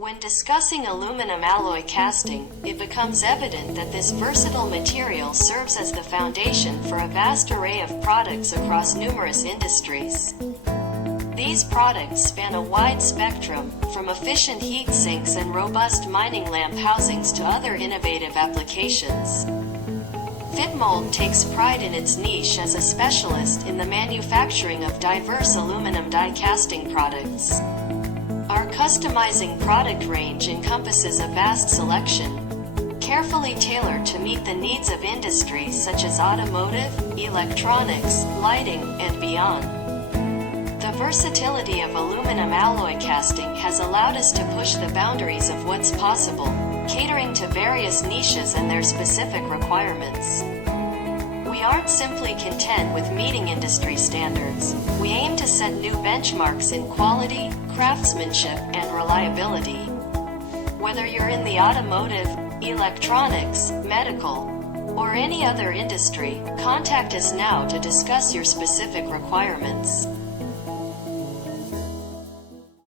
When discussing aluminum alloy casting, it becomes evident that this versatile material serves as the foundation for a vast array of products across numerous industries. These products span a wide spectrum, from efficient heat sinks and robust mining lamp housings to other innovative applications. Fitmold takes pride in its niche as a specialist in the manufacturing of diverse aluminum die casting products. Our customizing product range encompasses a vast selection, carefully tailored to meet the needs of industries such as automotive, electronics, lighting, and beyond. The versatility of aluminum alloy casting has allowed us to push the boundaries of what's possible, catering to various niches and their specific requirements. We aren't simply content with meeting industry standards. We aim to set new benchmarks in quality, craftsmanship, and reliability. Whether you're in the automotive, electronics, medical, or any other industry, contact us now to discuss your specific requirements.